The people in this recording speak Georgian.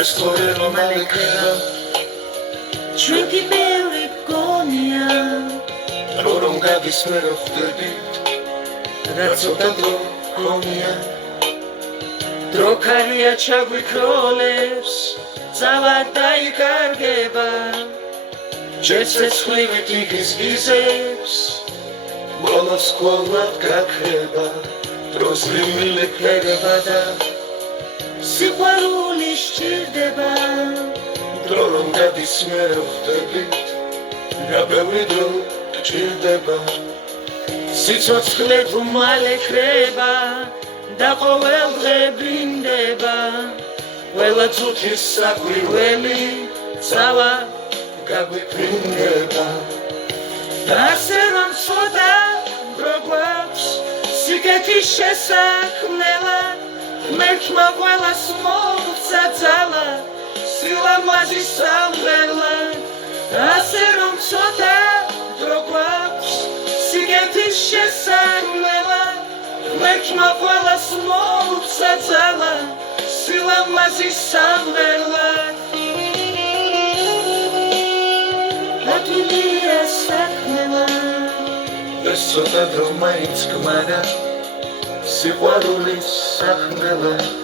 ეს თორე რომ ალეკრება ჩვენ კი ბევრი გონია რომ გადის მე რო ხვდები რა ცოტა დრო გონია დრო ქარია ჩაგვიქროლებს ძალა დაიკარგება შეცეცხლივით იგიზგიზებს ბოლოს ყოვლად გაქრება დროს მიმილექება და სიყვარული სჭირდება დრო რომ გადის მე რო ხვდებით რა ბევრი დრო გჭირდება სიცოცხლე თუ მალე ქრება და ყოველ დღე ბრინდება ყველა წუთის საკვირველი ძალა გაგვიფრინდება და ასე რომ ცოტა დრო გვაქვს სიკეთის შესაქმნელად ღმერთმა ყველას მოუწა ძალა სილამაზის სამღერლად ასე რომ ცოტა დრო გვაქვს სიკეთის შესაქმნელად ღმერთმა ყველას მოუწა ძალა სილამაზის სამღერლად ადვილია საქმნელად ეს ცოტა დრო მაინც გმარა სიყვარულის საქმნელად